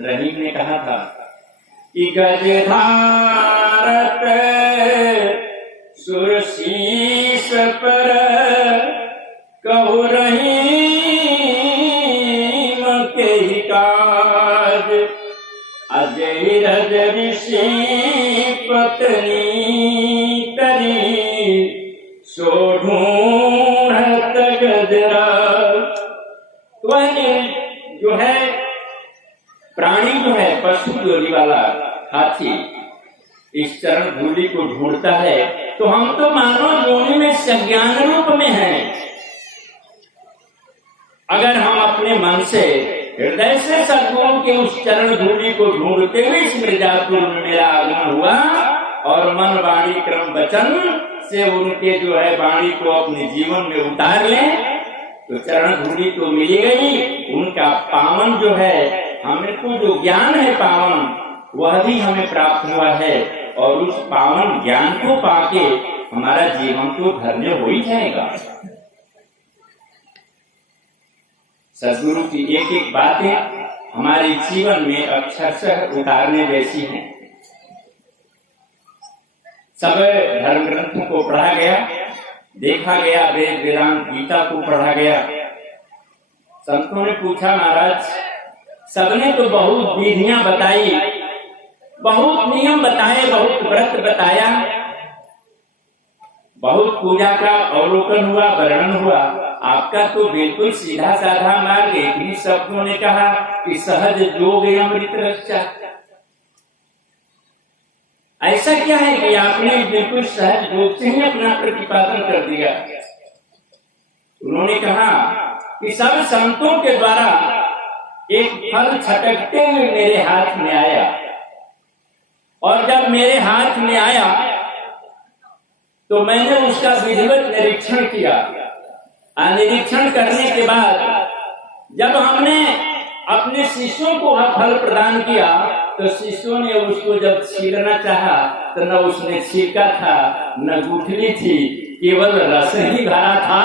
रहीम ने कहा था कि गजधारत सुरशीस पर कहु रहीम के ही काज, अजय रज ऋषि पत्नी करी सो ढूंढत गजराज। तो जो है प्राणी जो है पशु जोड़ी वाला हाथी इस चरण धूलि को ढूंढता है, तो हम तो मानव योनि में संज्ञान रूप में हैं। अगर हम अपने मन से हृदय से सद्गुरु के उस चरण धूलि को ढूंढते हुए इस मिर्जापुर में मेरा आगमन हुआ और मन वाणी क्रम वचन से उनके जो है वाणी को अपने जीवन में उतार लें, तो चरण धूलि तो मिली गई। उनका पावन जो है हमको जो ज्ञान है पावन वह भी हमें प्राप्त हुआ है, और उस पावन ज्ञान को पाके हमारा जीवन तो धन्य हो ही जाएगा। सद्गुरु की एक एक बातें हमारे जीवन में अक्षरशः उतारने जैसी हैं। सब धर्म ग्रंथों को पढ़ा गया, देखा गया, वेद वेदांत गीता को पढ़ा गया। संतों ने पूछा महाराज सबने तो बहुत विधियां बताई, बहुत नियम बताए, बहुत व्रत बताया, बहुत पूजा का अवलोकन हुआ, वर्णन हुआ, आपका तो बिल्कुल सीधा साधा मार्ग एक ही शब्दों ने कहा कि सहज योग अमृत रक्षा। ऐसा क्या है कि आपने बिल्कुल सहज योग से ही अपना प्रतिपादन कर दिया। उन्होंने कहा कि सब संतों के द्वारा एक फल छटकते हुए मेरे हाथ में आया, और जब मेरे हाथ में आया तो मैंने उसका विधिवत निरीक्षण किया। निरीक्षण करने के बाद जब हमने अपने शिष्यों को फल प्रदान किया, तो शिष्यों ने उसको जब छीलना चाहा तो न उसने छीका था, न गुठली थी, केवल रस ही भरा था।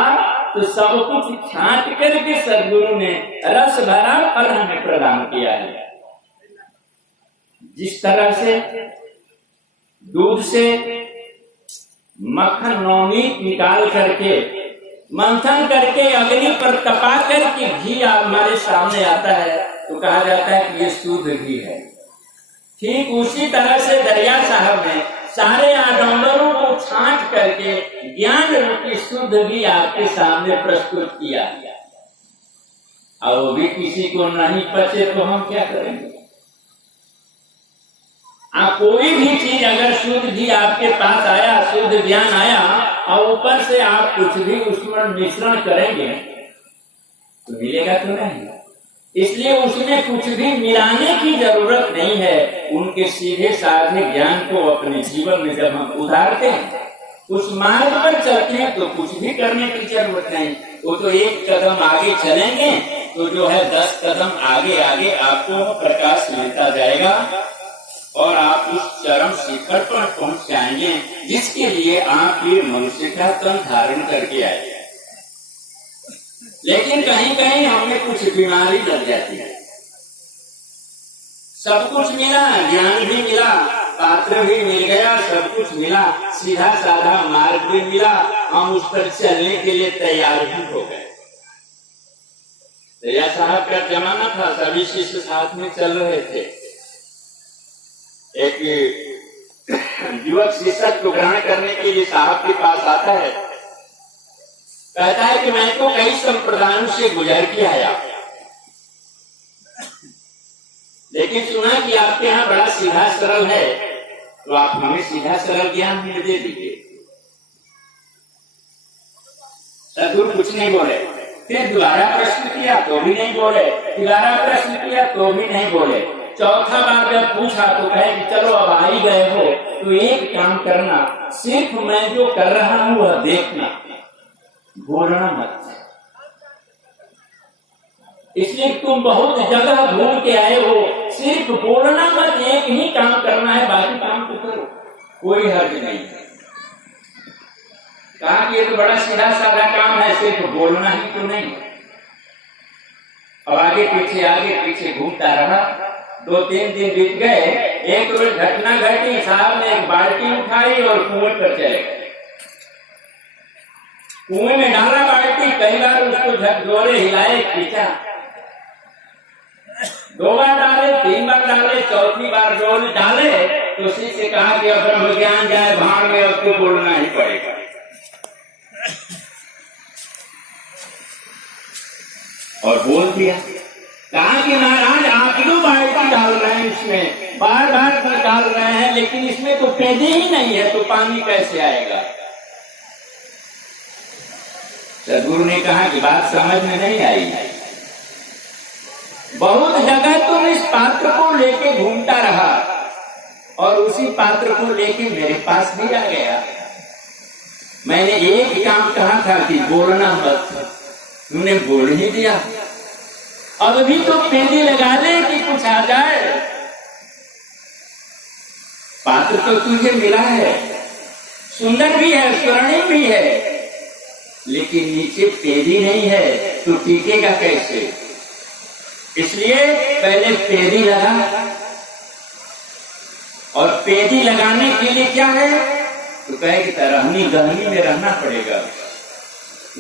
तो सब कुछ छांट करके सद्गुरु ने रस भरा फल हमें प्रदान किया है। जिस तरह से दूध से मक्खन नवनीत निकाल करके मंथन करके अग्नि पर तपा करके घी हमारे सामने आता है, तो कहा जाता है कि ये शुद्ध घी है। ठीक उसी तरह से दरिया साहब ने सारे आडम्बरों को छांट करके ज्ञान रूपी शुद्ध घी आपके सामने प्रस्तुत किया, और वो भी किसी को नहीं पचे तो हम क्या करेंगे। कोई भी चीज अगर शुद्ध घी आपके पास आया, शुद्ध ज्ञान आया, और ऊपर से आप कुछ भी उसमें मिश्रण करेंगे तो मिलेगा तो नहीं। इसलिए उसमें कुछ भी मिलाने की जरूरत नहीं है। उनके सीधे साधे ज्ञान को अपने जीवन में जब हम उतारते हैं, उस मार्ग पर चलते हैं, तो कुछ भी करने की जरूरत नहीं। वो तो एक कदम आगे चलेंगे तो जो है 10 कदम आगे आगे आपको प्रकाश मिलता जाएगा, और आप उस चरम शिखर पर पहुंच जाएंगे जिसके लिए आप ये मनुष्य का तन धारण करके आए। लेकिन कहीं कहीं हमें कुछ बीमारी लग जाती है। सब कुछ मिला, ज्ञान भी मिला, पात्र भी मिल गया, सब कुछ मिला, सीधा साधा मार्ग भी मिला, हम उस पर चलने के लिए तैयार भी हो गए। दरिया साहब का जमाना था, सभी शिष्य साथ में चल रहे थे। एक युवक शिष्य को ग्रहण करने के लिए साहब के पास आता है, कहता है कि मैं तो कई संप्रदायों से गुजर के आया, लेकिन सुना कि आपके यहाँ बड़ा सीधा सरल है, तो आप हमें सीधा सरल ज्ञान भी दे दीजिए। सद्गुरु कुछ नहीं बोले, फिर दोबारा प्रश्न किया तो भी नहीं बोले, दोबारा प्रश्न किया तो भी नहीं बोले। चौथा बार जब पूछा तो कहे कि चलो अब आ ही गए हो तो एक काम करना, सिर्फ मैं जो कर रहा हूं वह देखना, बोलना मत। इसलिए तुम बहुत जगह घूम के आए हो, सिर्फ बोलना मत, एक ही काम करना है, बाकी काम तो करो, कोई हर्ज नहीं है। कहा कि ये तो बड़ा सीधा साधा काम है, सिर्फ बोलना ही तो नहीं। अब आगे पीछे घूमता रहा। 2-3 दिन बीत गए। एक रोज घटना घटी, साहब ने एक बाल्टी उठाई और कुएं पर चले गए। कुएं में डाला बाल्टी, कई बार उसको झकझोरे हिलाए, खींचा, 2 बार डाले, 3 बार डाले, चौथी बार रोज डाले तो उसी से कहा कि अब ब्रह्म ज्ञान जाए भाड़ में, उसको बोलना ही पड़ेगा। और बोल दिया। कहा कि महाराज आप जो बाल्टी डाल रहे हैं इसमें, बार बार डाल रहे हैं, लेकिन इसमें तो पेदे ही नहीं है, तो पानी कैसे आएगा? सदगुरु ने कहा कि बात समझ में नहीं आई। बहुत जगह तुम इस पात्र को लेके घूमता रहा और उसी पात्र को लेके मेरे पास भी आ गया। मैंने एक काम कहा था कि बोलना मत, तूने बोल ही दिया। अब भी तो पेंदी लगा ले कि कुछ आ जाए। पात्र तो तुझे मिला है, सुंदर भी है, स्वर्णिम भी है, लेकिन नीचे पेदी नहीं है, तो टिकेगा कैसे? इसलिए पहले पेदी लगा। और पेदी लगाने के लिए क्या है? तो कहे कि रहनी गहनी में रहना पड़ेगा,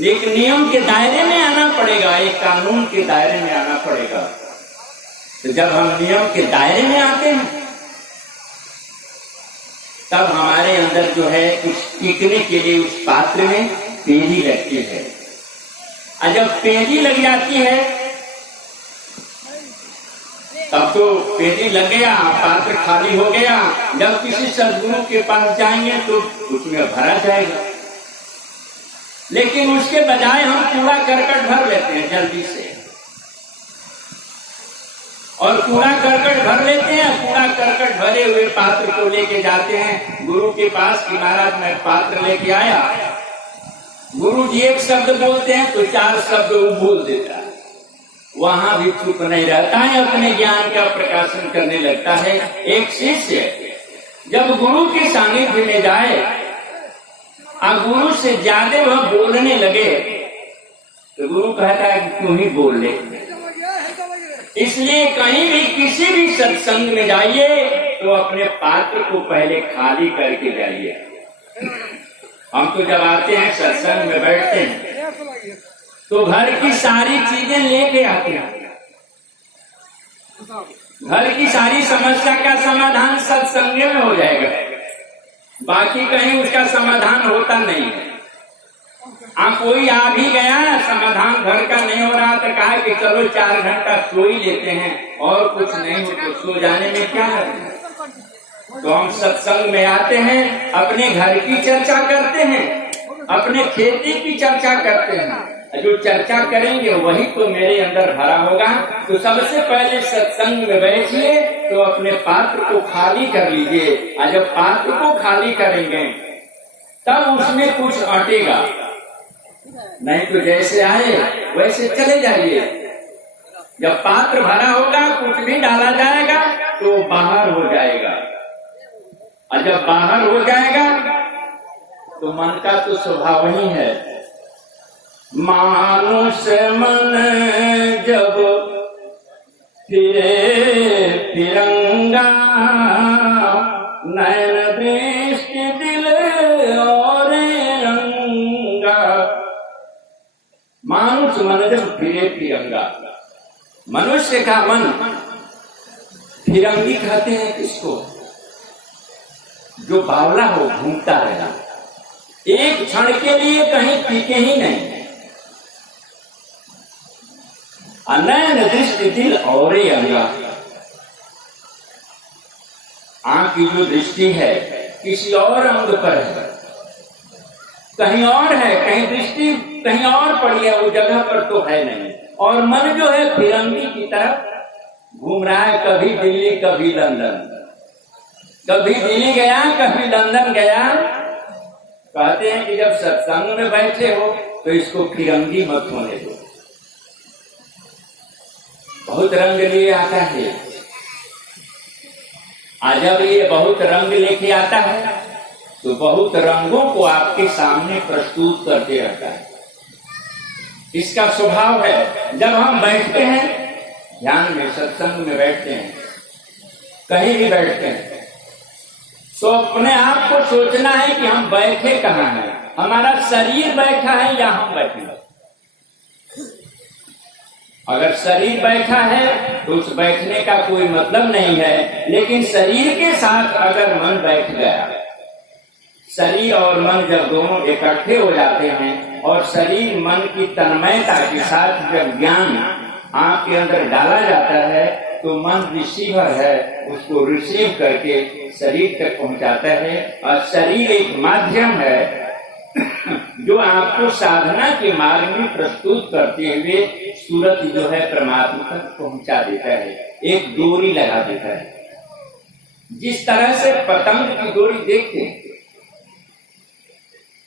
एक नियम के दायरे में आना पड़ेगा, एक कानून के दायरे में आना पड़ेगा। तो जब हम नियम के दायरे में आते हैं तब हमारे अंदर जो है कुछ टिकने के लिए उस पात्र में पेदी लगती है। और जब पेदी लग जाती है तब तो पेदी लग गया, पात्र खाली हो गया। जब किसी सद्गुरु के पास जाएंगे तो उसमें भरा जाएगा, लेकिन उसके बजाय हम कूड़ा करकट भर लेते हैं जल्दी से, और कूड़ा करकट भर लेते हैं। कूड़ा करकट भरे हुए पात्र को लेके जाते हैं गुरु के पास कि महाराज मैं पात्र लेके आया। गुरु जी एक शब्द बोलते हैं तो 4 शब्द वो बोल देता है, वहां भी चुप नहीं रहता है, अपने ज्ञान का प्रकाशन करने लगता है। एक शिष्य जब गुरु के सानिध्य में जाए और गुरु से ज्यादा वह बोलने लगे तो गुरु कहता है कि तू ही बोल ले। इसलिए कहीं भी किसी भी सत्संग में जाइए तो अपने पात्र को पहले खाली करके जाइए। हम तो जब आते हैं सत्संग में बैठते हैं तो घर की सारी चीजें लेके आते हैं, घर की सारी समस्या का समाधान सत्संग में हो जाएगा, बाकी कहीं उसका समाधान होता नहीं है। कोई आ भी गया, समाधान घर का नहीं हो रहा तो कहा कि चलो 4 घंटा सो ही लेते हैं, और कुछ नहीं हो तो सो जाने में क्या है। तो हम सत्संग में आते हैं, अपने घर की चर्चा करते हैं, अपने खेती की चर्चा करते हैं। जो चर्चा करेंगे वही तो मेरे अंदर भरा होगा। तो सबसे पहले सत्संग में बैठिए तो अपने पात्र को खाली कर लीजिए, और जब पात्र को खाली करेंगे तब उसमें कुछ अटेगा, नहीं तो जैसे आए वैसे चले जाइए। जब पात्र भरा होगा, कुछ भी डाला जाएगा तो बाहर हो जाएगा, और जब बाहर हो जाएगा तो मन का तो स्वभाव ही है। मानुष मन जब फिरे फिरंगा, नयन दृष्टि दिल और रंगा। मानुष मन जब फिरे फिरंगा, मनुष्य का मन फिरंगी कहते हैं किसको? जो बावला हो, घूमता रहेगा, एक क्षण के लिए कहीं टिके ही नहीं। नयन दृष्टि दिल और अंगा, आंख की जो दृष्टि है किसी और अंग पर है, कहीं और है, कहीं दृष्टि कहीं और पड़ी है, वो जगह पर तो है नहीं। और मन जो है फिरंगी की तरफ घूम रहा है, कभी दिल्ली कभी लंदन, कभी दिल्ली गया कभी लंदन गया। कहते हैं कि जब सत्संग में बैठे हो तो इसको फिरंगी मत होने दो। बहुत रंग लिए आता है, आज जब ये बहुत रंग लेके आता है तो बहुत रंगों को आपके सामने प्रस्तुत करते रहता है। इसका स्वभाव है। जब हम बैठते हैं ध्यान में, सत्संग में बैठते हैं कहीं भी बैठते हैं तो अपने आप को सोचना है कि हम बैठे कहाँ हैं, हमारा शरीर बैठा है या हम बैठे हैं। अगर शरीर बैठा है तो उस बैठने का कोई मतलब नहीं है, लेकिन शरीर के साथ अगर मन बैठ गया, शरीर और मन जब दोनों इकट्ठे हो जाते हैं और शरीर मन की तन्मयता के साथ जब ज्ञान आपके अंदर डाला जाता है तो मन रिसीवर है, उसको रिसीव करके शरीर तक पहुंचाता है। और शरीर एक माध्यम है जो आपको साधना के मार्ग में प्रस्तुत करते हुए सूरत जो है परमात्मा तक पहुंचा देता है, एक डोरी लगा देता है। जिस तरह से पतंग की डोरी देखते हैं,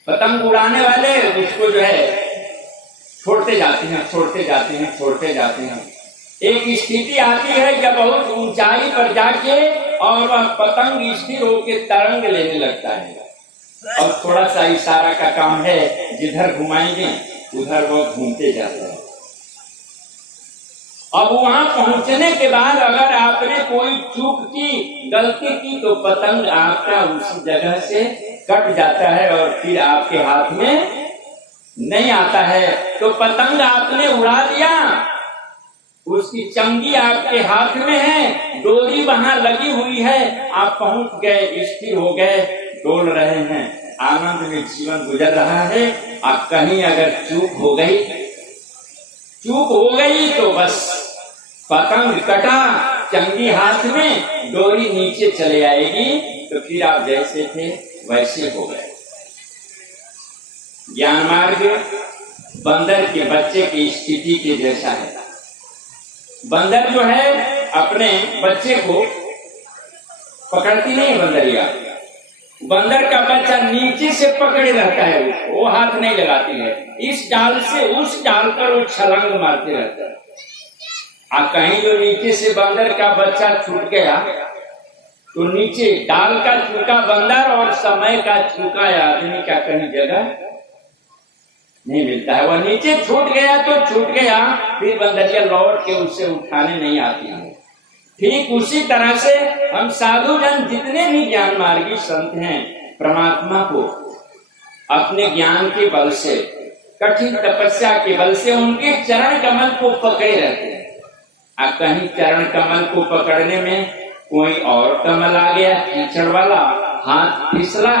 पतंग उड़ाने वाले उसको जो है छोड़ते जाते हैं, छोड़ते जाते हैं, छोड़ते जाते हैं। एक स्थिति आती है जब बहुत ऊंचाई पर जाके और वह पतंग स्थिर होकर तरंग लेने लगता है और थोड़ा सा इशारा का काम है, जिधर घुमाएंगे उधर वो घूमते जाता है। अब वहां पहुंचने के बाद अगर आपने कोई चूक की, गलती की, तो पतंग आपका उस जगह से कट जाता है और फिर आपके हाथ में नहीं आता है। तो पतंग आपने उड़ा दिया, उसकी चंगी आपके हाथ में है, डोरी वहां लगी हुई है, आप पहुंच गए, स्थिर हो गए, डोल रहे हैं, आनंद में जीवन गुजर रहा है। अब कहीं अगर चूक हो गई तो बस पतंग कटा, चंगी हाथ में, डोरी नीचे चले आएगी, तो फिर आप जैसे थे वैसे हो गए। ज्ञान मार्ग बंदर के बच्चे की स्थिति के जैसा है। बंदर जो है अपने बच्चे को पकड़ती नहीं, बंदरिया, बंदर का बच्चा नीचे से पकड़े रहता है, उसको वो हाथ नहीं लगाती है, इस डाल से उस डाल पर वो छलांग मारते रहता है। कहीं जो नीचे से बंदर का बच्चा छूट गया तो नीचे डाल का छूटा बंदर और समय का छूका आदमी का कहीं जगह नहीं मिलता है। वह नीचे छूट गया तो छूट गया, फिर बंदरिया लौट के उससे उठाने नहीं आती है। ठीक उसी तरह से हम साधु जन जितने भी ज्ञान मार्गी संत हैं, परमात्मा को अपने ज्ञान के बल से, कठिन तपस्या के बल से उनके चरण कमल को पकड़े रहते हैं। अब कहीं चरण कमल को पकड़ने में कोई और कमल आ गया कीचड़ वाला, हाथ फिसला,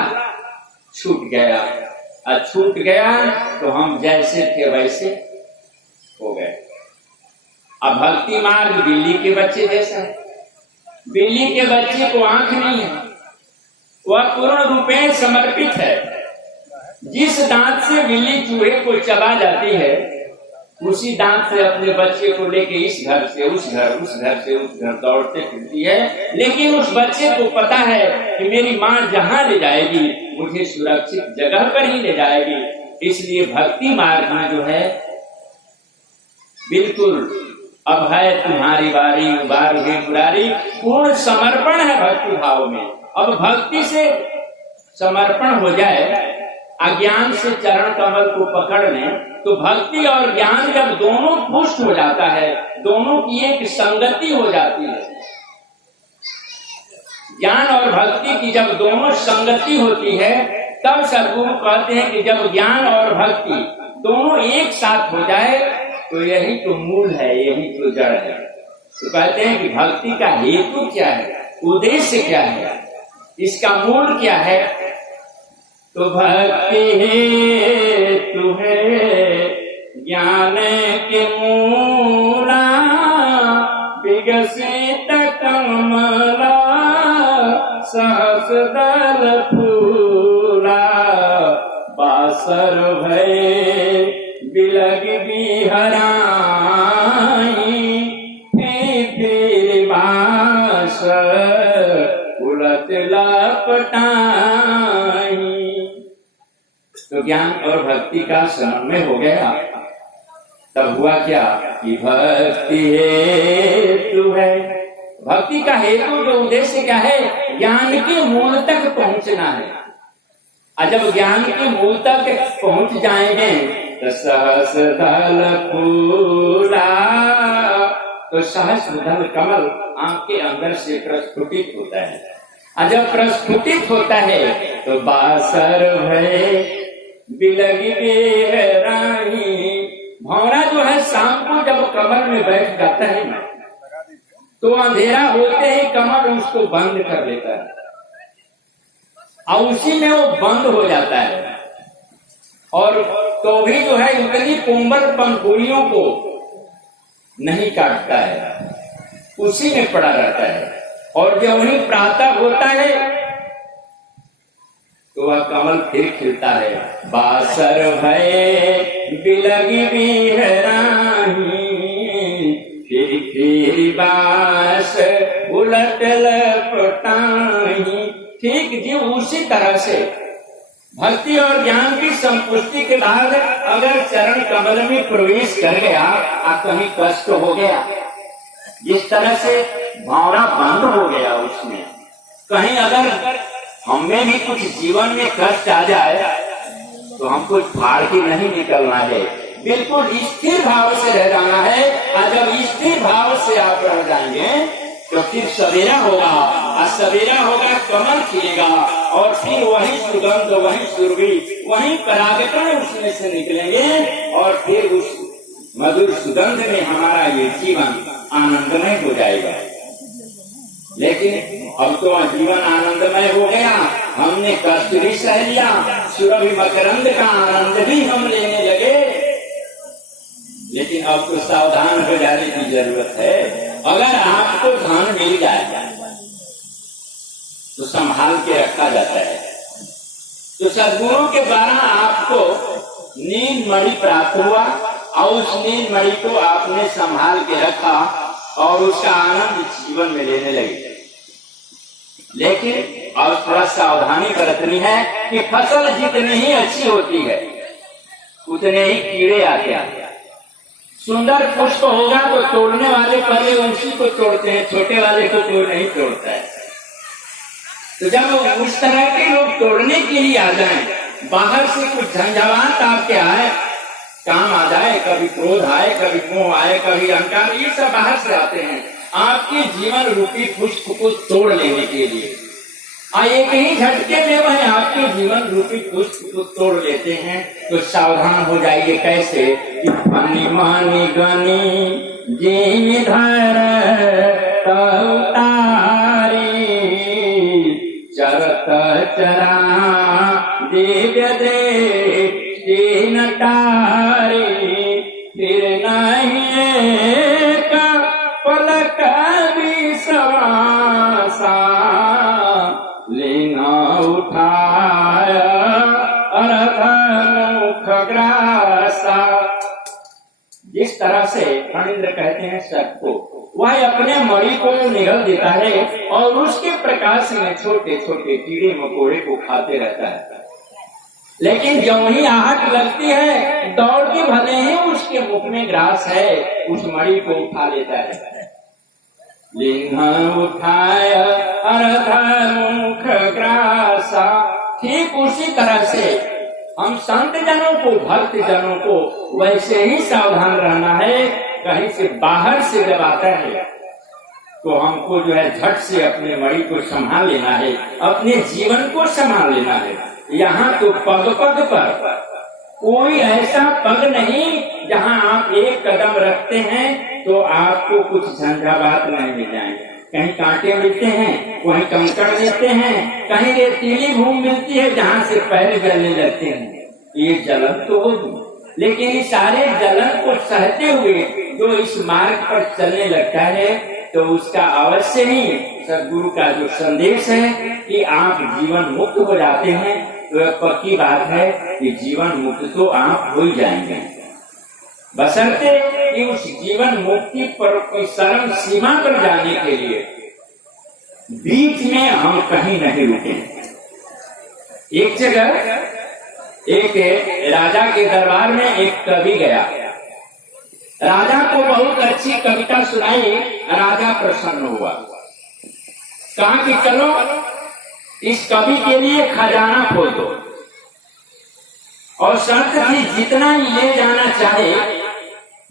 छूट गया। छूट गया तो हम जैसे थे वैसे हो गए। अब भक्ति मार्ग बिल्ली के बच्चे जैसा है। बिल्ली के बच्चे को आंख नहीं है, वह पूर्ण रूपेण समर्पित है। जिस दांत से बिल्ली चूहे को चबा जाती है, उसी दांत से अपने बच्चे को लेके इस घर से उस घर, उस घर से उस घर दौड़ते फिरती है। लेकिन उस बच्चे को पता है कि मेरी माँ जहाँ ले जाएगी मुझे सुरक्षित जगह पर ही ले जाएगी। इसलिए भक्ति मार्ग में जो है बिल्कुल अब है तुम्हारी बारी, उबार हुई मुरारी, पूर्ण समर्पण है भक्ति भाव में। अब भक्ति से समर्पण हो जाए, अज्ञान से चरण कमल को पकड़ने, तो भक्ति और ज्ञान जब दोनों पुष्ट हो जाता है, दोनों की एक संगति हो जाती है। ज्ञान और भक्ति की जब दोनों संगति होती है, तब सद्गुरु कहते हैं कि जब ज्ञान और भक्ति दोनों एक साथ हो जाए तो यही तो मूल है, यही तो जड़ है। तो कहते हैं कि भक्ति का हेतु क्या है, उद्देश्य क्या है, इसका मूल क्या है। तो भक्ति हेतु है ज्ञान के मूला, विकसित कमला सहस दल फूला, बासर भय बिलग बिहराई, फिर बास उलट लपटाई। तो ज्ञान और भक्ति का समन्वय हो गया, तब हुआ क्या कि भक्ति हेतु है। भक्ति का हेतु जो उद्देश्य क्या है, ज्ञान के मूल तक पहुंचना है। और जब ज्ञान के मूल तक पहुंच जाएंगे तो सहस दल फूला, तो सहस्रदल कमल आपके अंदर से प्रस्फुटित होता है। और जब प्रस्फुटित होता है तो बासर भय बिलगी बेहराही। भौरा जो है शाम को जब कमल में बैठ जाता है ना, तो अंधेरा होते ही कमल उसको बंद कर देता है और उसी में वो बंद हो जाता है। और तो भी जो है इतनी कोमल पंखुड़ियों को नहीं काटता है, उसी में पड़ा रहता है। और जब वही प्रातः होता है तो वह कमल फिर खिलता है। बासर भय बिलगी बिहराही, फिर बास उलट लपटाही। ठीक जी उसी तरह से भक्ति और ज्ञान की संपुष्टि के बाद अगर चरण कमल में प्रवेश कर गया और कहीं कष्ट हो गया, जिस तरह से भावना बंद हो गया उसमें, कहीं अगर हमें भी कुछ जीवन में कष्ट आ जाए तो हमको फाड़ के नहीं निकलना है, बिल्कुल स्थिर भाव से रह जाना है। और जब स्थिर भाव से आप रह जाएंगे तो फिर सवेरा होगा, और सवेरा होगा कमल खिलेगा और फिर वही सुगंध, वही सुरभि, वही परागकण उसमें से निकलेंगे और फिर उस मधुर सुगंध में हमारा ये जीवन आनंदमय हो जाएगा। लेकिन अब तो जीवन आनंदमय हो गया, हमने कष्ट भी सह लिया, सुरभि मकरंद का आनंद भी हम लेने लगे। लेकिन अब तो सावधान हो जाने की जरूरत है। अगर आपको धन मिल जाए तो संभाल के रखा जाता है। तो सद्गुरु के द्वारा आपको नील मणि प्राप्त हुआ और उस नील मणि को आपने संभाल के रखा और उसका आनंद जीवन में लेने लगे। लेकिन अब थोड़ा सावधानी बरतनी है कि फसल जितनी ही अच्छी होती है उतने ही कीड़े आते हैं। सुंदर पुष्प होगा तो तोड़ने वाले पहले उसी को तोड़ते हैं, छोटे वाले को कोई नहीं तोड़ता है। तो जब उस तरह के लोग तोड़ने के लिए आ जाएं, बाहर से कुछ झंझावात आपके आए, काम आ जाए, कभी क्रोध आए, कभी मोह आए, कभी अहंकार, ये सब बाहर से आते हैं आपके जीवन रूपी पुष्प को तोड़ लेने के लिए। एक ही झटके में वह आपके जीवन रूपी पुष्प को तोड़ लेते हैं। तो सावधान हो जाइए। कैसे? पानी मानी गनी जीन धर तारी, चरत चरा दिव्य दे तीन तारी, फिर नहीं का पलक विश्वासा लेना उठाया अर्थ मुख ग्रासा। जिस तरह से फणींद्र कहते हैं सबको, वह अपने मणि को निगल देता है और उसके प्रकाश में छोटे छोटे कीड़े मकोड़े को खाते रहता है। लेकिन जब ही आहट लगती है, दौड़ के भले ही उसके मुख में ग्रास है, उस मणि को उठा लेता है। लिंग उठाया अर्थ मुख ग्रासा। ठीक उसी तरह से हम संत जनों को, भक्त जनों को वैसे ही सावधान रहना है। कहीं से बाहर से जब आता है तो हमको जो है झट से अपने मणि को संभाल लेना है, अपने जीवन को संभाल लेना है। यहाँ तो पग पग पर कोई ऐसा पग नहीं जहाँ आप एक कदम रखते हैं तो आपको कुछ झंझावात नहीं मिल जाएंगे। कहीं कांटे मिलते हैं, कहीं कंकड़ मिलते हैं, कहीं रेतीली भूमि मिलती है जहाँ से पैर जलने लगते हैं। ये जलन तो होगी, लेकिन इस सारे जलन को सहते हुए जो इस मार्ग पर चलने लगता है तो उसका अवश्य ही सद्गुरु का जो संदेश है कि आप जीवन मुक्त हो जाते हैं, तो यह पक्की बात है कि जीवन मुक्त तो आप हो ही जाएंगे, बशर्ते कि उस जीवन मुक्ति पर की चरम सीमा पर जाने के लिए बीच में हम कहीं नहीं रुके। एक जगह एक राजा के दरबार में एक कवि गया, राजा को बहुत अच्छी कविता सुनाई, राजा प्रसन्न हुआ, कहा कि चलो इस कवि के लिए खजाना खोल दो और शर्त थी जितना ले जाना चाहे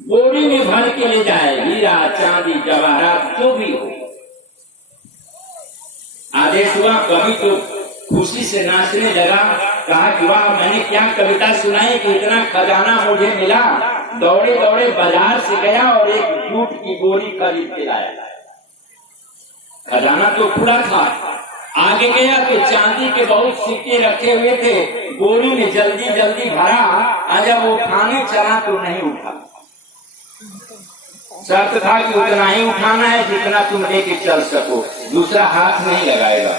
बोरी में भर के ले जाए, हीरा चांदी जवाहरात जो भी हो। आदेश हुआ, कवि तो खुशी से नाचने लगा, कहा कि वाह, मैंने क्या कविता सुनाई कि इतना खजाना मुझे मिला। दौड़े दौड़े बाजार से गया और एक जूट की बोरी खरीद के लाया। खजाना तो पूरा था। आगे गया तो चांदी के बहुत सिक्के रखे हुए थे, बोरी में जल्दी जल्दी भरा। जब वो उठाने चला तो नहीं उठा। शर्त था कि उतना ही उठाना है जितना तुम लेके चल सको, दूसरा हाथ नहीं लगाएगा।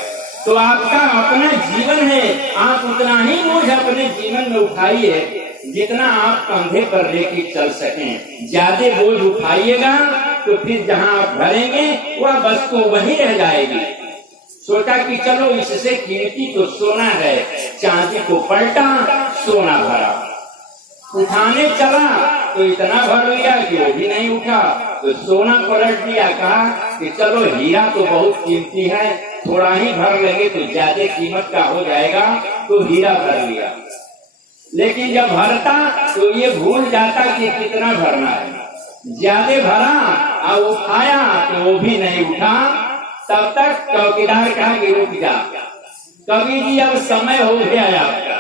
तो आपका अपना जीवन है, आप उतना ही बोझ अपने जीवन में उठाइए जितना आप कंधे पर लेके चल सकें। ज्यादा बोझ उठाइएगा तो फिर जहाँ आप भरेंगे वह वस्तु वही रह जाएगी। सोचा कि चलो इससे कीमती तो सोना है, चांदी को पलटा, सोना भरा। उठाने चला तो इतना भर लिया कि वो भी नहीं उठा, तो सोना पलट दिया। कहा कि चलो हीरा तो बहुत कीमती है, थोड़ा ही भर लेंगे तो ज्यादा कीमत का हो जाएगा, तो हीरा भर लिया। लेकिन जब भरता तो ये भूल जाता कि कितना भरना है। ज्यादा भरा और उठाया तो वो भी नहीं उठा। तब तक चौकीदार कहा कि रुक जा, कवि जी अब समय हो गया आपका,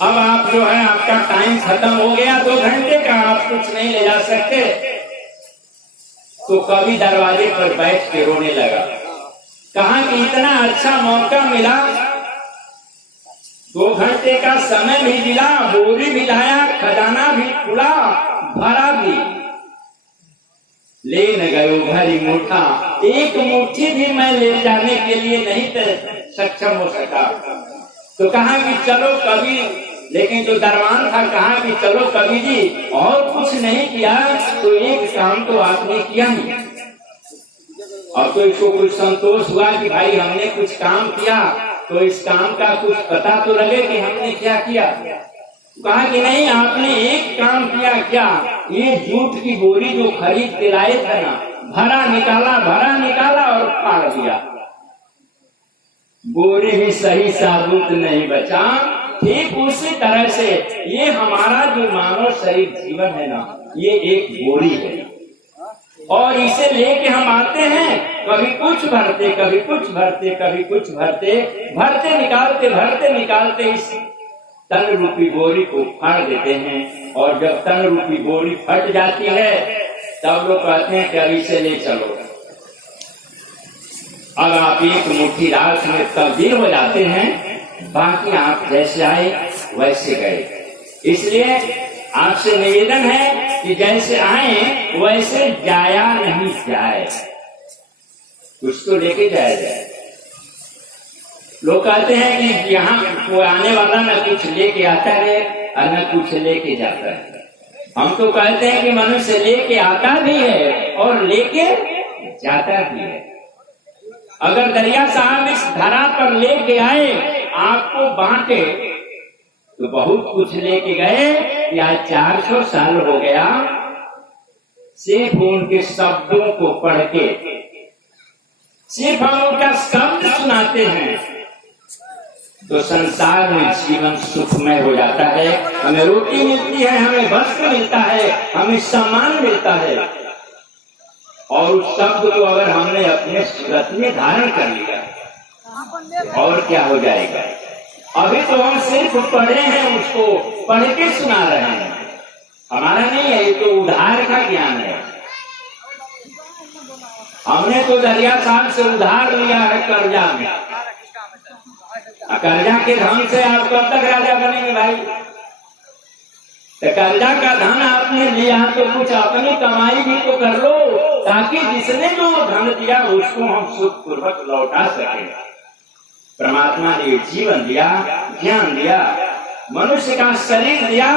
अब आप जो है आपका टाइम खत्म हो गया, 2 घंटे का, आप कुछ नहीं ले जा सकते। तो कवि दरवाजे पर बैठ के रोने लगा। कहा कि इतना अच्छा मौका मिला, 2 घंटे का समय भी मिला, बोरी भी लाया, खजाना भी खुला, भरा भी, ले न गयो भरी मुठा, एक मुट्ठी भी मैं ले जाने के लिए नहीं सक्षम हो सका। तो कहा कि चलो कवि, लेकिन जो दरबान था कहा कि चलो कवि जी, और कुछ नहीं किया तो एक काम तो आपने किया नहीं। और तो इसको कुछ संतोष हुआ कि भाई हमने कुछ काम किया, तो इस काम का कुछ पता तो लगे कि हमने क्या किया। कहा कि नहीं, आपने एक काम किया। क्या? ये जूट की बोरी जो खरीद के लाए थे ना, भरा निकाला और फाड़ दिया। बोरी भी सही साबुत नहीं बचा। ठीक उसी तरह से ये हमारा जो मानव शरीर जीवन है ना, ये एक बोरी है, और इसे लेके हम आते हैं, कभी कुछ भरते, कभी कुछ भरते, कभी कुछ भरते, भरते निकालते इस तन रूपी बोरी को फाड़ देते हैं। और जब तन रूपी बोरी फट जाती है तब लोग कहते हैं कि अभी से ले चलो। अब आप एक मुट्ठी राख में तब्दील हो जाते हैं, बाकी आप जैसे आए वैसे गए। इसलिए आपसे निवेदन है कि जैसे आए वैसे जाया नहीं जाए, कुछ तो लेके जाया जाए। लोग कहते हैं कि यहाँ कोई आने वाला न कुछ लेके आता है और न कुछ लेके जाता है। हम तो कहते हैं कि मनुष्य लेके आता भी है और लेके जाता भी है। अगर दरिया साहब इस धरा पर लेके आए, आपको बांटे, तो बहुत कुछ लेके गए। या 400 साल हो गया सिर्फ उनके शब्दों को पढ़ के, सिर्फ हम उनका शब्द सुनाते हैं तो संसार में जीवन सुखमय हो जाता है। हमें रोटी मिलती है, हमें वस्त्र मिलता है, हमें सम्मान मिलता है। और उस शब्द को अगर हमने अपने सूरत में धारण कर लिया और क्या हो जाएगा। अभी तो हम सिर्फ पढ़े हैं, उसको पढ़ के सुना रहे हैं, हमारा नहीं है, ये तो उधार का ज्ञान है। हमने तो दरिया साहब से उधार लिया है कर्जा में। कर्जा के धन से आप कब तक राजा बनेंगे भाई? तो कर्जा का धन आपने लिया तो कुछ अपनी कमाई भी तो कर लो, ताकि जिसने जो धन दिया उसको हम सुख पूर्वक लौटा सके। परमात्मा ने जीवन दिया, ज्ञान दिया, मनुष्य का शरीर दिया,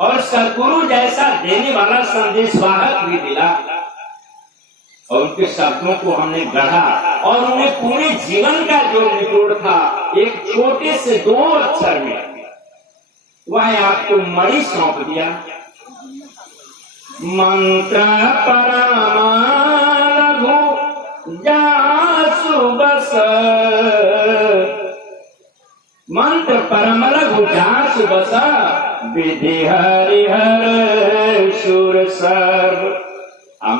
और सद्गुरु जैसा देने वाला संदेशवाहक भी दिला। और उनके शब्दों को हमने गढ़ा और उन्हें पूरे जीवन का जो निचोड़ था एक छोटे से 2 अक्षर में, वह आपको मणि सौंप दिया। मंत्र परमा लघु जासु बस, मंत्र परम लघु जासु बस, विधि हरिहर सुर सर्व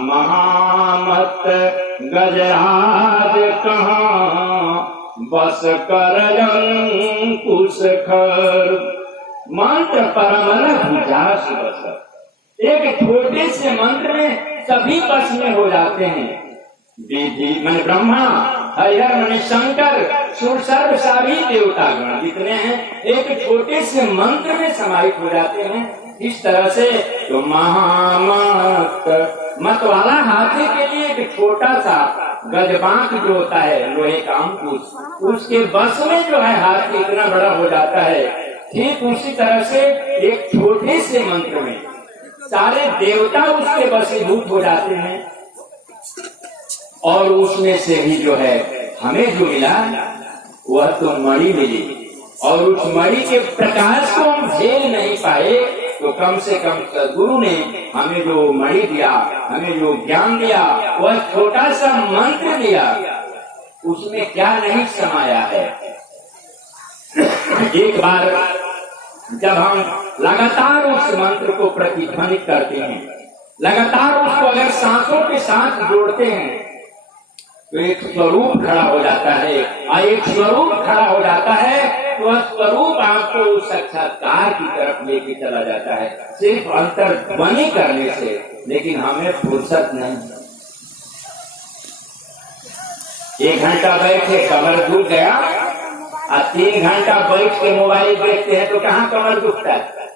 महामत गजराज कहाँ बस कर अंकुश खर। मंत्र परमल भुजास बस। एक छोटे से मंत्र में सभी बस में हो जाते हैं। विधि मन ब्रह्मा, हरिहर मन शंकर, सुर सर्व सभी देवतागण जितने हैं एक छोटे से मंत्र में समाहित हो जाते हैं। इस तरह से तो महामत, मत वाला हाथी के लिए एक छोटा सा गजबांक जो होता है लोहे का अंकुश, उसके बस में जो है हाथी इतना बड़ा हो जाता है। ठीक उसी तरह से एक छोटे से मंत्र में सारे देवता उसके वशीभूत हो जाते हैं। और उसमें से भी जो है हमें जो मिला वह तो मणि मिली, और उस मणि के प्रकाश को हम झेल नहीं पाए, तो कम से कम सदगुरु ने हमें जो मणि दिया, हमें जो ज्ञान दिया, वह छोटा सा मंत्र दिया, उसमें क्या नहीं समाया है। एक बार जब हम लगातार उस मंत्र को प्रतिध्वनित करते हैं, लगातार उसको अगर सांसों के साथ जोड़ते हैं, तो एक स्वरूप खड़ा हो जाता है। और एक स्वरूप खड़ा हो जाता है तो वह स्वरूप आपको साक्षात्कार की तरफ लेके चला जाता है, सिर्फ अंतर्ध्वनि करने से। लेकिन हमें फुर्सत नहीं। 1 घंटा बैठे कमर दुख गया, और 3 घंटा बैठ के मोबाइल देखते हैं तो कहाँ कमर दुखता है?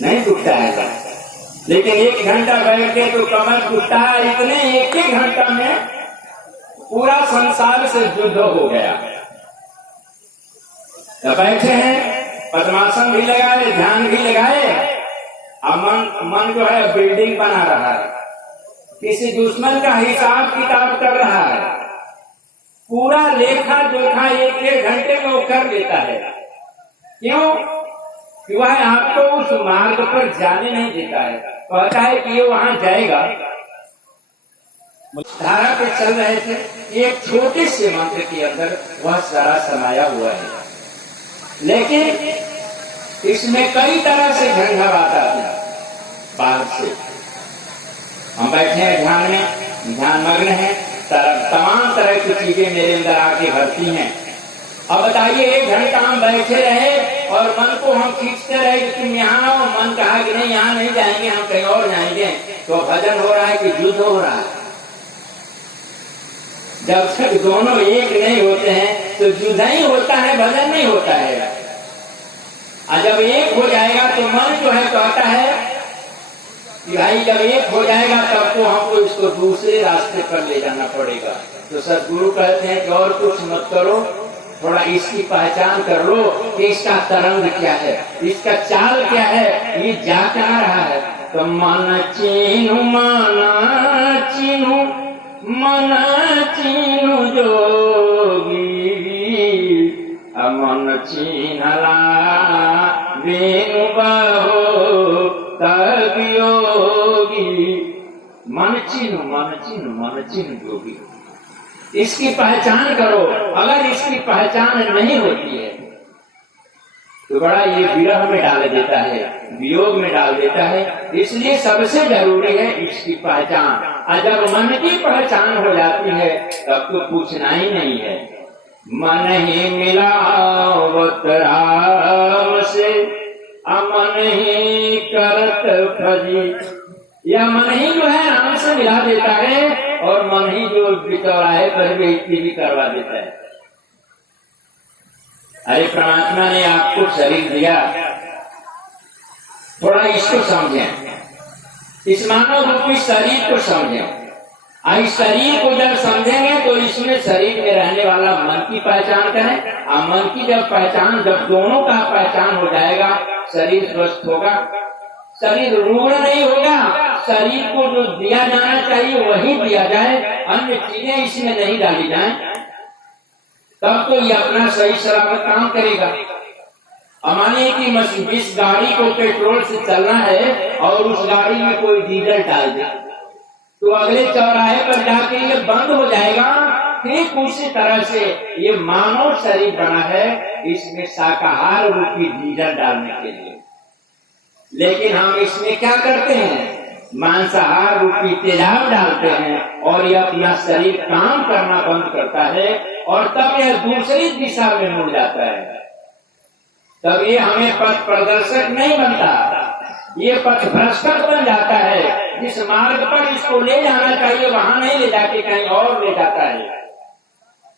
नहीं दुखता है। लेकिन 1 घंटा बैठ के तो कमर दुखता है। इतने 1 घंटा में पूरा संसार से युद्ध हो गया। तो बैठे हैं, पद्मासन भी लगाए, ध्यान भी लगाए, और मन जो है बिल्डिंग बना रहा है, किसी दुश्मन का हिसाब किताब कर रहा है, पूरा लेखा जोखा 1-1 घंटे में वो कर लेता है। क्यों? कि वह आपको उस मार्ग पर जाने नहीं देता है। कहता है कि ये वहां जाएगा। धारा पे चल रहे थे, एक छोटे से मंत्र के अंदर वह सारा समाया हुआ है। लेकिन इसमें कई तरह से झंझावात आते हैं बाहर से। हम बैठे हैं ध्यान में, ध्यान मग्न है, तमाम तरह की चीजें मेरे अंदर आके भरती हैं। अब बताइए 1 घंटा हम बैठे रहे और मन को हम खींचते रहे कि तुम यहाँ आओ, मन कहा कि नहीं यहाँ नहीं जाएंगे, हम कहीं और जाएंगे, तो भजन हो रहा है कि युद्ध हो रहा है? जब तक दोनों एक नहीं होते हैं तो युद्ध ही होता है, भजन नहीं होता है। और जब एक हो जाएगा तो मन जो है कहता है कि भाई जब एक हो जाएगा तब तो हमको इसको दूसरे रास्ते पर ले जाना पड़ेगा। तो सदगुरु कहते हैं कि और कुछ मत करो, थोड़ा इसकी पहचान कर लो कि इसका तरंग क्या है, इसका चाल क्या है, ये जा कहाँ रहा है। तो मन चीनु मन चीनु मन चीनु जोगी, मन चीनला वेणु बहो तब योगी। मन चीनु जोगी, इसकी पहचान करो। अगर इसकी पहचान नहीं होती है तो बड़ा ये विरह में डाल देता है, वियोग में डाल देता है। इसलिए सबसे जरूरी है इसकी पहचान। और जब मन की पहचान हो जाती है तब तो पूछना ही नहीं है। मन ही मिलावत राम से, अमन ही करत फजी। यह मन ही जो है राम से मिला देता है, और मन ही जो चौराहे पर बेइज्जती भी करवा देता है। अरे परमात्मा ने आपको शरीर दिया, थोड़ा इसको समझें, इस मानव रूपी शरीर को समझें। इस शरीर को जब समझेंगे तो इसमें शरीर में रहने वाला मन की पहचान करें। और मन की जब पहचान, जब दोनों का पहचान हो जाएगा, शरीर स्वस्थ होगा, शरीर रूढ़ नहीं होगा। शरीर को जो दिया जाना चाहिए वही दिया जाए, अन्य चीजें इसमें नहीं डाली जाएं, तब तो ये अपना सही सलामत काम करेगा। मानिए कि इस गाड़ी को पेट्रोल से चलना है और उस गाड़ी में कोई डीजल डाल दे, तो अगले चौराहे पर जाके ये बंद हो जाएगा, ठीक उसी तरह से ये मानव शरीर बना है, इसमें शाकाहार रूपी डीजल डालने के लिए। लेकिन हम इसमें क्या करते हैं, मांसाहार रूपी तेजाब डालते हैं और ये अपना शरीर काम करना बंद करता है और तब यह दूसरी दिशा में मुड़ जाता है। तब ये हमें पथ प्रदर्शक नहीं बनता, ये पथ भ्रष्ट बन जाता है। जिस मार्ग पर इसको ले जाना चाहिए वहां नहीं ले जाके कहीं और ले जाता है।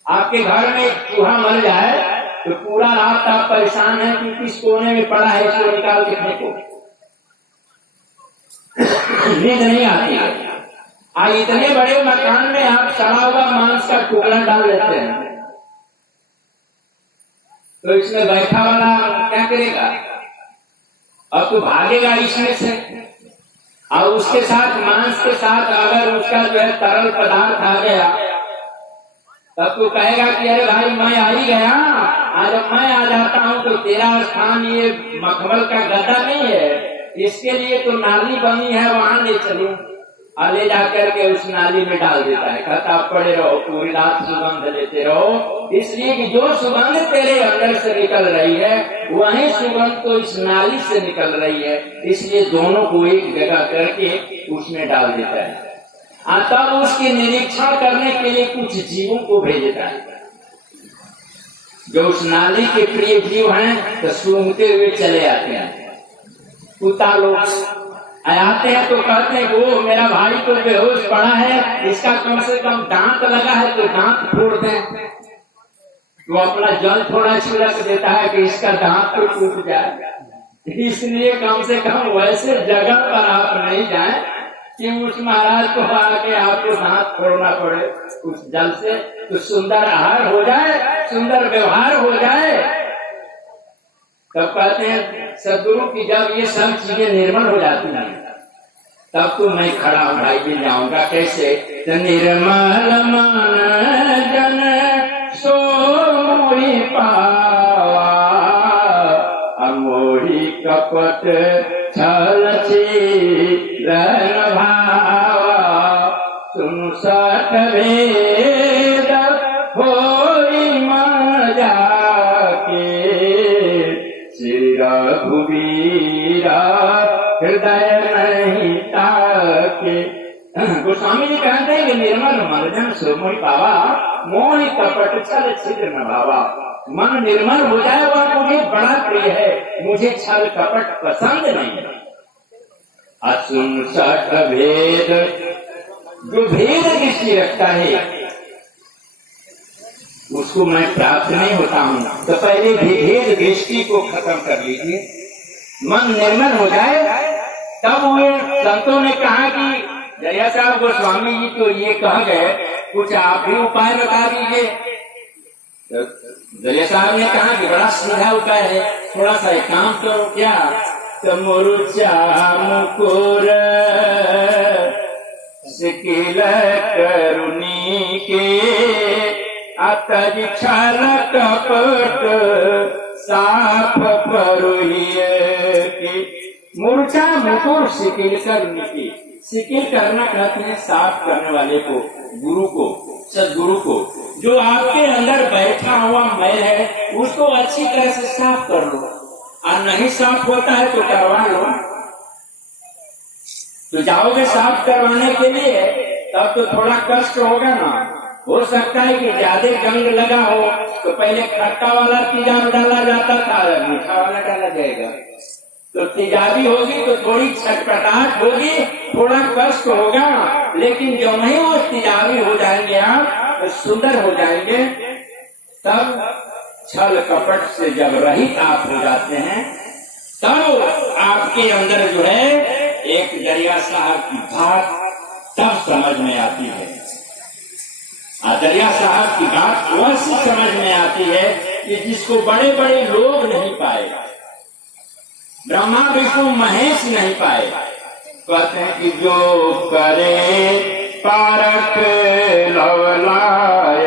आपके घर में एक चूहा मर जाए तो पूरा रात आप परेशान है कि किस कोने में पड़ा है, इसको निकाल के फेंको, नींद नहीं आती है। आज इतने बड़े मकान में आप सड़ा हुआ मांस का टुकड़ा डाल देते हैं तो इसमें बैठा वाला क्या करेगा, अब तो भागेगा इसमें से। और उसके साथ मांस के साथ अगर उसका जो है तरल पदार्थ आ गया तब तो कहेगा कि अरे भाई मैं आ ही गया, आज मैं आ जाता हूँ तो तेरा स्थान ये मखमल का गद्दा नहीं है, इसके लिए तो नाली बनी है वहां ले चलो। और ले जाकर के उस नाली में डाल देता है, कहता आप पड़े रहो पूरी रात सुगंध लेते रहो, इसलिए कि जो सुगंध तेरे अंदर से निकल रही है वही सुगंध तो इस नाली से निकल रही है, इसलिए दोनों को एक जगह करके उसमें डाल देता है। तब उसके निरीक्षण करने के लिए कुछ जीवों को भेजता है, जो उस नाली के प्रिय जीव हैं तो सूंघते हुए चले आते हैं। कुत्ता लोग आते हैं तो कहते हैं वो मेरा भाई तो बेहोश पड़ा है, इसका कम से कम दांत लगा है तो दांत फोड़ दें। वो अपना जल थोड़ा छिड़क देता है कि इसका दांत तो टूट जाए, इसलिए कम से कम वैसे जगह पर आप नहीं जाएं कि उस महाराज को आके आपको दांत फोड़ना पड़े। उस जल से तो सुंदर आहार हो जाए, सुंदर व्यवहार हो जाए। तब कहते हैं सदगुरु की जब ये सब चीजें निर्मल हो जाती हैं तब तो मैं खड़ा हूँ भाई भी जाऊंगा कैसे। निर्मल मन जन सो मोहि पावा, अमोहि कपट छल छीलन भावा, सुन सठ वेद होई मन जाके, श्री रघुवीरा हृदय नहीं ताके। गोस्वामी जी कहते हैं कि निर्मल मन जन सो मोहि पावा, मोहि कपट छल छिद्र न भावा। मन निर्मल हो जाए वह मुझे बड़ा प्रिय है, मुझे छल कपट पसंद नहीं है। असुन सठ भेद, जो भेद दृष्टि रखता है उसको मैं प्राप्त नहीं होता हूँ। तो पहले भेद दृष्टि को खत्म कर लीजिए, मन निर्मल हो जाए। तब वो संतों ने कहा कि दरिया साहब गोस्वामी जी तो ये कह गए, कुछ आप भी उपाय बता दीजिए। तो दरिया साहब ने कहा कि बड़ा सीधा उपाय है, थोड़ा सा एक काम करो क्या, तो मुरुचा मुकुर सिकिल करुणी के, अतज छल कपट साफ परुहिए की। मूर्छा मुकुर सिकिल करने की, सिकिल करना कहते हैं साफ करने वाले को, गुरु को, सदगुरु को। जो आपके अंदर बैठा हुआ मैल है उसको अच्छी तरह से साफ कर लो, और नहीं साफ होता है तो करवा लो। तो जाओगे साफ करवाने के लिए तब तो थोड़ा कष्ट होगा ना। हो सकता है कि ज्यादा जंग लगा हो तो पहले खट्टा वाला तेजाब डाला जाता था, मीठा वाला डाला जाएगा। तो तेजाबी होगी तो थोड़ी छटपटाहट होगी, थोड़ा कष्ट होगा, लेकिन जो नहीं वो तेजाबी हो जाएंगे आप तो सुंदर हो जाएंगे। तब छल कपट से जब रहित आप हो जाते हैं तब आपके अंदर जो है एक दरिया साहब की बात तब समझ में आती है। दरिया साहब की बात वैसी समझ में आती है कि जिसको बड़े बड़े लोग नहीं पाए, ब्रह्मा विष्णु महेश नहीं पाए। कहते हैं कि जो करे पारक लवलाय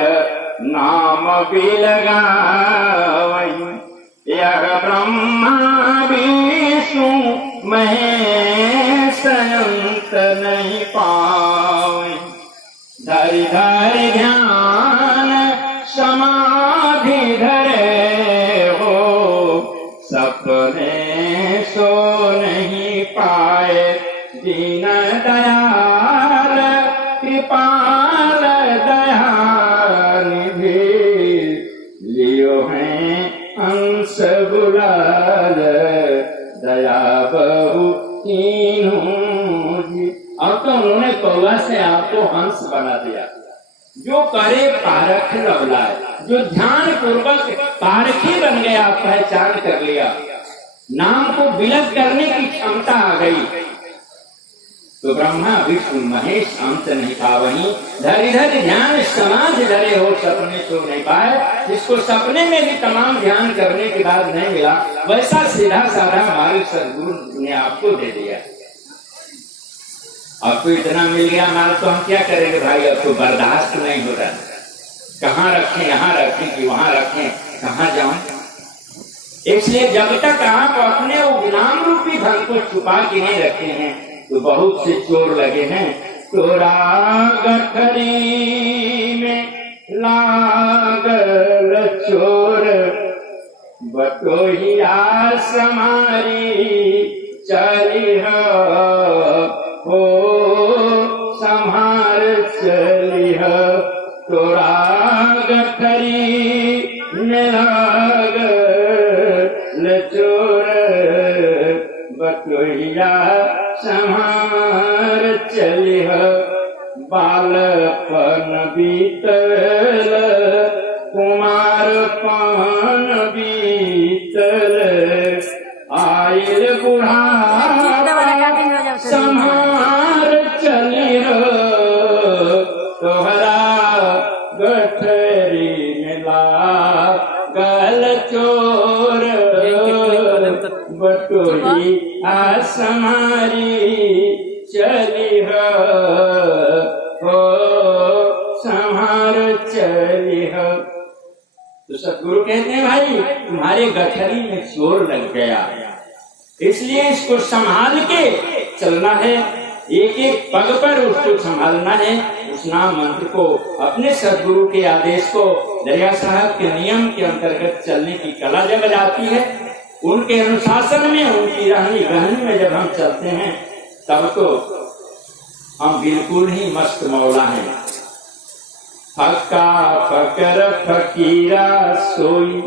नाम बिलगावई, यह ब्रह्मा विष्णु महेश अंत नहीं पावई। धरि धरि ध्यान कृपाल दयानिधि, लियो हैं हंस गुलाल, दया बहु कीन्हू जी। अब तो उन्होंने कौवा से आपको हंस बना दिया। जो करे पारख लवलाए, जो ध्यान पूर्वक पारखी बन गया, पहचान कर लिया, नाम को विलग करने की क्षमता आ गई, तो ब्रह्मा विष्णु महेश अंत नहीं पावनी। धरि धरि ध्यान समाज धरे हो, सपने सो नहीं पाए। जिसको सपने में भी तमाम ध्यान करने के बाद नहीं मिला, वैसा सीधा साधा मार्ग सद्गुरु ने आपको दे दिया। आपको इतना मिल गया माल, तो हम क्या करेंगे भाई? अब तो बर्दाश्त नहीं हो रहा। कहाँ रखें, यहाँ रखें कि वहां रखें, कहाँ जाऊं? इसलिए जब तक आप अपने वो नाम रूपी धन को छुपा के नहीं रखे हैं, तो बहुत से चोर लगे हैं। चोरा गठरी में लागल चोर, बटोहिया समारी चली हो, संहार चली हो। चोरा गठरी में लागल चोर, बटोहिया संहार चलिह। बालपन बीतल, कुमारपन बीतल, आयल बुढ़ापा संहार चलिह। तोहरा गठरी में लागल चोर, बटोही आसमारी चलिह हो, संहार चलिह। तो सतगुरु कहते हैं भाई तुम्हारे गठरी में चोर लग गया, इसलिए इसको संभाल के चलना है, एक एक पग पर उसको संभालना है। उस नाम मंत्र को, अपने सदगुरु के आदेश को, दरिया साहब के नियम के अंतर्गत चलने की कला जब जाती है, उनके अनुशासन में, उनकी रहनी बहनी में जब हम चलते हैं, तब तो हम बिल्कुल ही मस्त मौला हैं। फक्का फकर फकीरा सोई,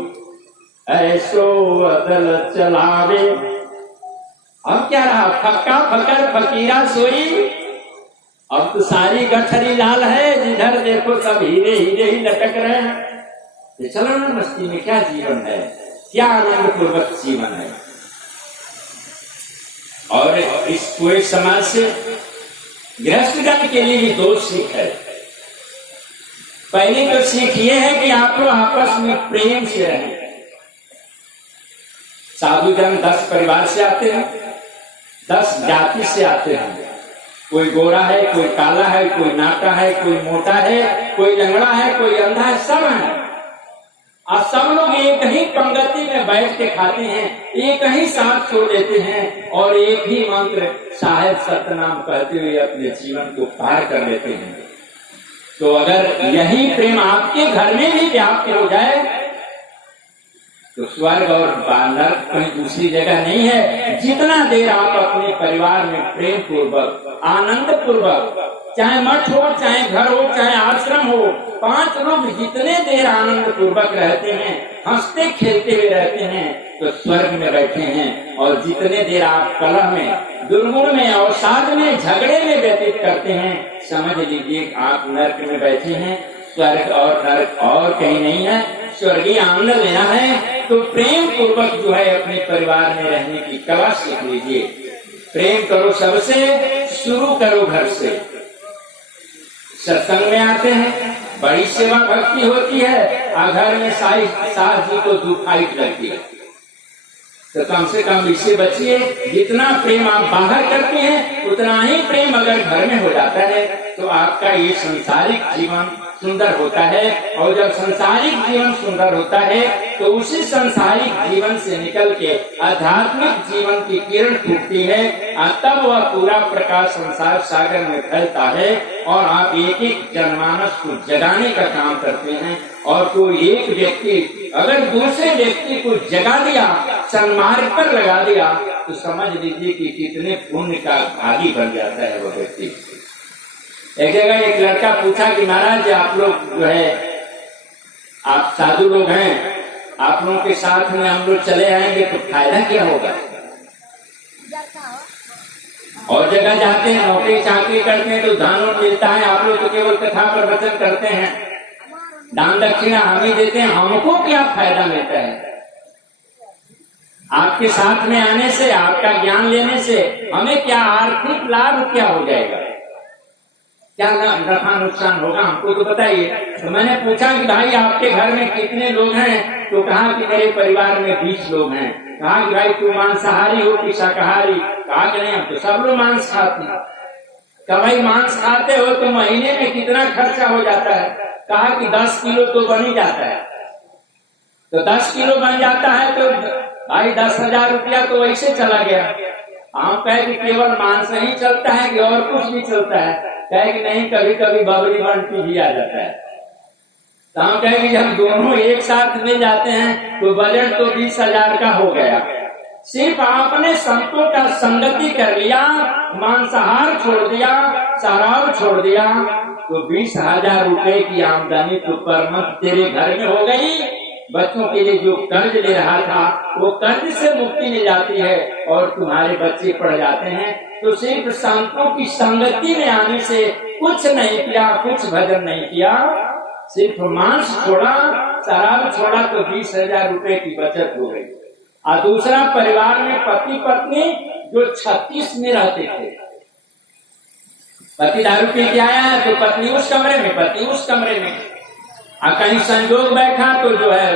ऐसो अदल चलावे। अब क्या रहा? फक्का फकर फकीरा सोई। अब तो सारी गठरी लाल है, जिधर देखो सब हीरे हीरे ही लटक रहे हैं। चलो ना, मस्ती में क्या जीवन है, क्या आनंद पूर्वक जीवन है। और इस पूरे समाज से गृहस्थगण के लिए भी दो सीख है। पहली तो सीख ये है कि आप लोग आपस में प्रेम से रहें। साधुजन 10 परिवार से आते हैं, 10 जाति से आते हैं। कोई गोरा है, कोई काला है, कोई नाटा है, कोई मोटा है, कोई लंगड़ा है, कोई अंधा है, सब है। और सब लोग एक ही पंक्ति में बैठ के खाते हैं, एक ही साथ सो लेते हैं, और एक ही मंत्र साहेब सतनाम कहते हुए अपने जीवन को पार कर लेते हैं। तो अगर यही प्रेम आपके घर में भी व्याप्त हो जाए, तो स्वर्ग और नरक कहीं दूसरी जगह नहीं है। जितना देर आप अपने परिवार में प्रेम पूर्वक, आनंद पूर्वक, चाहे मठ हो, चाहे घर हो, चाहे आश्रम हो, 5 लोग जितने देर आनंद पूर्वक रहते हैं, हंसते खेलते हुए रहते हैं, तो स्वर्ग में बैठे हैं। और जितने देर आप कलह में, दुर्गुण में, अवसाद में, झगड़े में व्यतीत करते हैं, समझ लीजिए आप नरक में बैठे हैं। स्वर्ग और नरक और कहीं नहीं है। स्वर्गीय आनंद लेना है तो प्रेम पूर्वक जो है अपने परिवार में रहने की कला सीख लीजिए। प्रेम करो सबसे, शुरू करो घर से। सत्संग में आते हैं, बड़ी सेवा भक्ति होती है, और घर में सास जी को दुखाइत लगती है, तो कम से कम इससे बचिए। जितना प्रेम आप बाहर करते हैं, उतना ही प्रेम अगर घर में हो जाता है, तो आपका ये सांसारिक जीवन सुंदर होता है। और जब सांसारिक जीवन सुंदर होता है, तो उसी सांसारिक जीवन से निकल के आध्यात्मिक जीवन की किरण फूटती है, और तब वह पूरा प्रकाश संसार सागर में फैलता है, और आप एक एक जनमानस को जगाने का काम करते हैं। और कोई एक व्यक्ति अगर दूसरे व्यक्ति को जगा दिया, सन्मार्ग पर लगा दिया, तो समझ लीजिए कि कितने पुण्य का भागी बन जाता है वो व्यक्ति। एक जगह एक लड़का पूछा कि महाराज आप लोग जो है, आप साधु लोग हैं, आप लोगों के साथ में हम लोग चले आएंगे तो फायदा क्या होगा? और जगह जाते हैं, नौकरी चाकरी करते हैं तो दान मिलता है, आप लोग तो केवल कथा प्रवचन करते हैं, दान दक्षिणा हम ही देते हैं, हमको क्या फायदा मिलता है? आपके साथ में आने से, आपका ज्ञान लेने से हमें क्या आर्थिक लाभ क्या हो जाएगा? क्या नफा नुकसान होगा? हमको तो बताइए। तो मैंने पूछा कि भाई आपके घर में कितने लोग हैं? तो कहा कि मेरे परिवार में 20 लोग हैं। कहा कि भाई तू मांसाहारी हो कि शाकाहारी? कहा कि नहीं, हम तो सब लोग मांस खाते हैं। कहा भाई मांस खाते हो तो महीने में कितना खर्चा हो जाता है? कहा कि 10 किलो तो बन ही जाता है। तो 10 किलो बन जाता है तो भाई 10,000 रुपया तो वैसे चला गया। हम कहे कि केवल मांस ही चलता है कि और कुछ भी चलता है? कहे कि नहीं, कभी कभी बबरी बंटी भी आ जाता है। तो हम कहे कि जब दोनों एक साथ मिल जाते हैं तो बजट तो 20,000 का हो गया। सिर्फ आपने संतों का संगति कर लिया, मांसाहार छोड़ दिया, शराब छोड़ दिया, तो 20,000 रुपए की आमदनी तो पर मंथ तेरे घर में हो गई। बच्चों के लिए जो कर्ज ले रहा था वो कर्ज से मुक्ति मिल जाती है और तुम्हारे बच्चे पढ़ जाते हैं। तो सिर्फ संतों की संगति में आने से कुछ नहीं किया, कुछ भजन नहीं किया, सिर्फ मांस छोड़ा, शराब छोड़ा तो 20,000 रुपए की बचत हो गई। और दूसरा, परिवार में पति पत्नी जो 36 में रहते थे, पति दारू पी के आया है तो पत्नी उस कमरे में, पति उस कमरे में, और कहीं संजोग बैठा तो जो है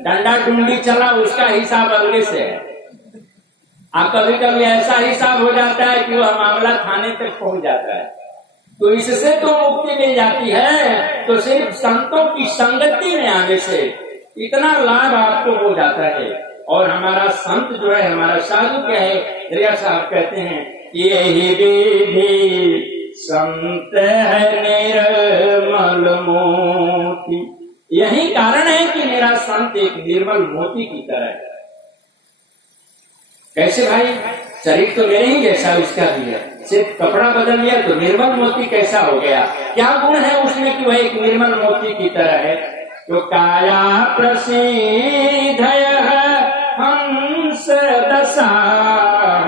डंडा डुंडी चला, उसका हिसाब अलग से है। कभी कभी ऐसा हिसाब हो जाता है कि वह मामला थाने तक पहुंच जाता है। तो इससे तो मुक्ति मिल जाती है। तो सिर्फ संतों की संगति में आने से इतना लाभ आपको हो जाता है। और हमारा संत जो है, हमारा साधु क्या है, दरिया साहब कहते हैं, यही विधि संत है निर्मल मोती। यही कारण है कि मेरा संत एक निर्मल मोती की तरह है। कैसे भाई? शरीर तो मेरे ही जैसा उसका भी है, सिर्फ कपड़ा बदल लिया तो निर्मल मोती कैसा हो गया? क्या गुण है उसमें कि वह एक निर्मल मोती की तरह है? तो काया प्रसिद्ध हंस दशा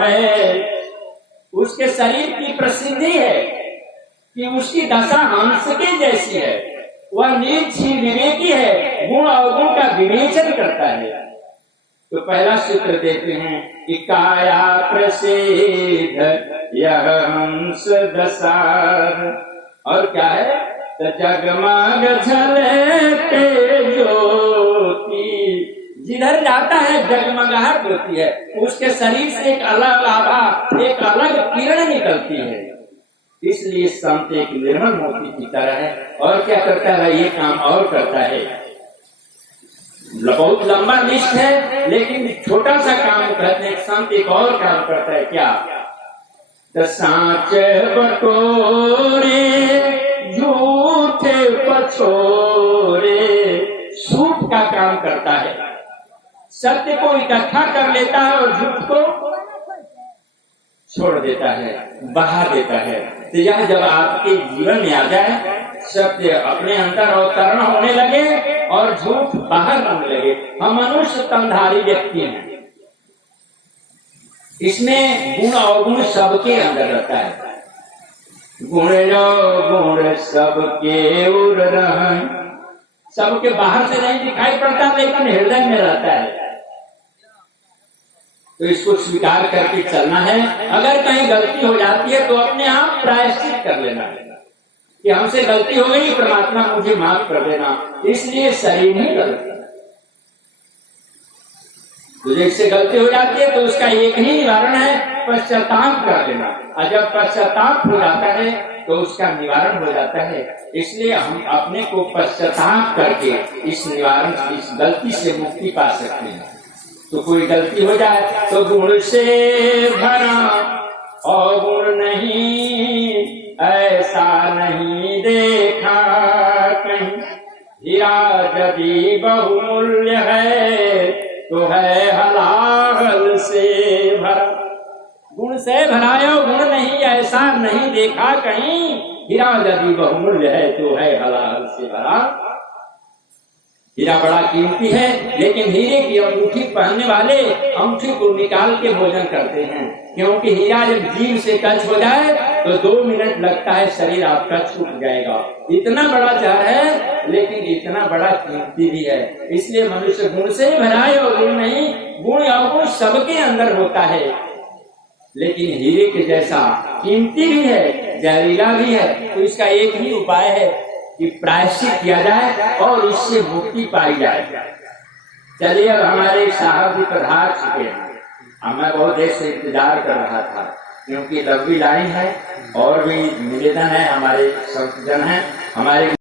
है, उसके शरीर की प्रसिद्धि है कि उसकी दशा हंस के जैसी है। वह निर्क्षीण विवेकी है, गुण अवगुण का विवेचन करता है। तो पहला सूत्र देते हैं कि काया प्रसिद्ध यह हंस दशा, और क्या है? तो जगमग झलके ज्योति, जिधर जाता है जगमगाहट होती है, उसके शरीर से एक अलग आभा, एक अलग किरण निकलती है। इसलिए संत एक निर्मल मोती की तरह है। और क्या करता है? ये काम और करता है। बहुत लंबा लिस्ट है लेकिन छोटा सा काम करते हैं। संत एक और काम करता है, क्या? तो सांच बटोरे झूठे पछोरे, झूठ का काम करता है। सत्य को इकट्ठा कर लेता है और झूठ को छोड़ देता है, बहा देता है। तो यह जब आपके जीवन में आ जाए, सत्य अपने अंदर अवतरण होने लगे और झूठ बाहर होने लगे। हम मनुष्य तनधारी व्यक्ति हैं, इसमें गुण अवगुण सबके अंदर रहता है। गुण गुण सबके उर रहे, सबके बाहर से नहीं दिखाई पड़ता लेकिन हृदय में रहता है। तो इसको स्वीकार करके चलना है। अगर कहीं गलती हो जाती है तो अपने आप प्रायश्चित कर लेना है कि हमसे गलती हो गई, परमात्मा मुझे माफ कर देना। इसलिए शरीर ही गलत है। तो जिससे गलती हो जाती है तो उसका एक ही निवारण है, पश्चाताप कर लेना। और जब पश्चाताप हो जाता है तो उसका निवारण हो जाता है। इसलिए हम अपने को पश्चाताप करके इस निवारण, इस गलती से मुक्ति पा सकते हैं। तो कोई गलती हो जाए तो गुण से भरा और गुण नहीं, ऐसा नहीं देखा कहीं। हीरा यदि बहुमूल्य है तो है हलाहल से भरा। गुण से भरायो गुण नहीं, ऐसा नहीं देखा कहीं। हीरा यदि बहुमूल्य है तो है हलाल से भरा। हीरा बड़ा कीमती है, लेकिन हीरे की अंगूठी पहनने वाले अंगूठी को निकाल के भोजन करते हैं, क्योंकि हीरा जब जीभ से टच हो जाए तो 2 मिनट लगता है, शरीर आपका छूट जाएगा। इतना बड़ा जहर है, लेकिन इतना बड़ा कीमती भी है। इसलिए मनुष्य गुण से भरा है और गुण नहीं, गुण अवगुण सबके अंदर होता है, लेकिन हीरे के जैसा कीमती भी है, जहरीला भी है। तो इसका एक ही उपाय है कि प्रायश्चित किया जाए और इससे मुक्ति पाई जाए। चलिए, अब हमारे साहब जी पधार चुके हैं। मैं बहुत देर से इंतजार कर रहा था, क्योंकि लंबी लाइन है और भी निवेदन है, हमारे संतजन है, हमारे